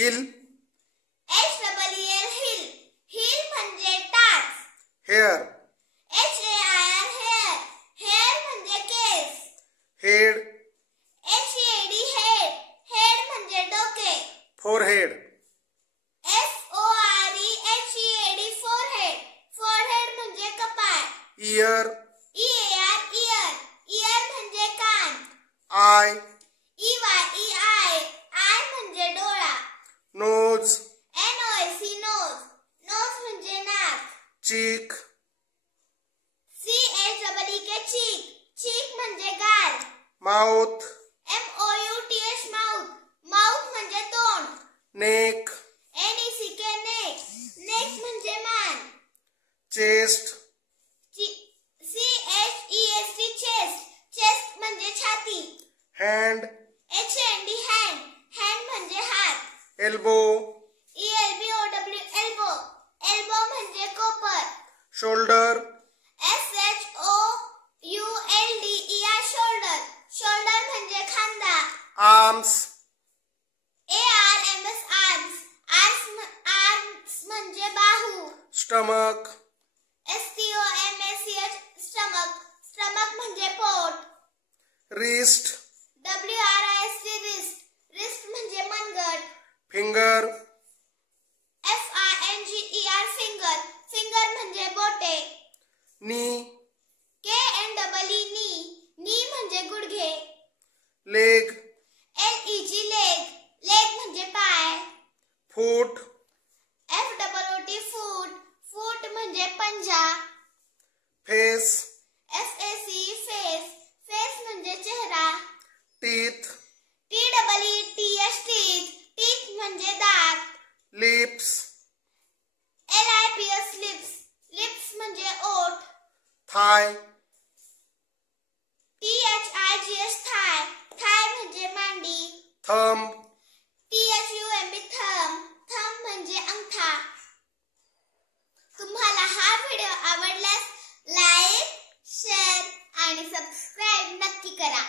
Hill, HEEL hill, hill म्हणजे टाच. Hair, HAIR hair, hair म्हणजे केस. हेड, HEAD हेड, हेड म्हणजे डोके. फोरहेड, FOREHEAD फोरहेड, फोरहेड म्हणजे कपाळ. इयर, EAR इयर, इयर म्हणजे कान. आय, EYEI, आय म्हणजे डोळा. नोज, NOS नोज, नोज म्हणजे नाक. चीक, CHEEK चीक, चीक म्हणजे गाल. माउथ, MOUTH माउथ, माउथ म्हणजे तोंड. नेक, NECK नेक, नेक म्हणजे मान. चेस्ट, CHEST चेस्ट, चेस्ट म्हणजे छाती. हँड, HAND हँड, हँड म्हणजे हात. एल्बो, ELBOW एल्बो, एल्बो म्हणजे कोपर. शोल्डर, SHOULDER शोल्डर, शोल्डर म्हणजे खांदा. आर्म्स, ARMS आर्म्स, आर्म्स म्हणजे बाहू. स्टमक, STOMACH स्टमक, स्टमक म्हणजे पोट. रिस्ट, WRIST रिस्ट, रिस्ट म्हणजे मनगट. फिंगर, FINGER फिंगर, फिंगर म्हणजे बोटे. नी, KNEE नी म्हणजे गुडघे. लेग, LEG लेग, लेग म्हणजे पाय. फूट, FOOT फूट, फूट म्हणजे पंजा. फेस, FACE फेस, फेस म्हणजे चेहरा. टीथ, TEETH टीथ, टीथ म्हणजे दात. लिप्स, LIPS लिप्स, लिप्स म्हणजे ओठ. थाय, THIGH थाय, थाय म्हणजे मांडी. थंब, THUMB थंब, थंब म्हणजे अंगठा. तुम्हाला हा व्हिडिओ आवडल्यास लाईक, शेअर आणि सबस्क्राईब नक्की करा.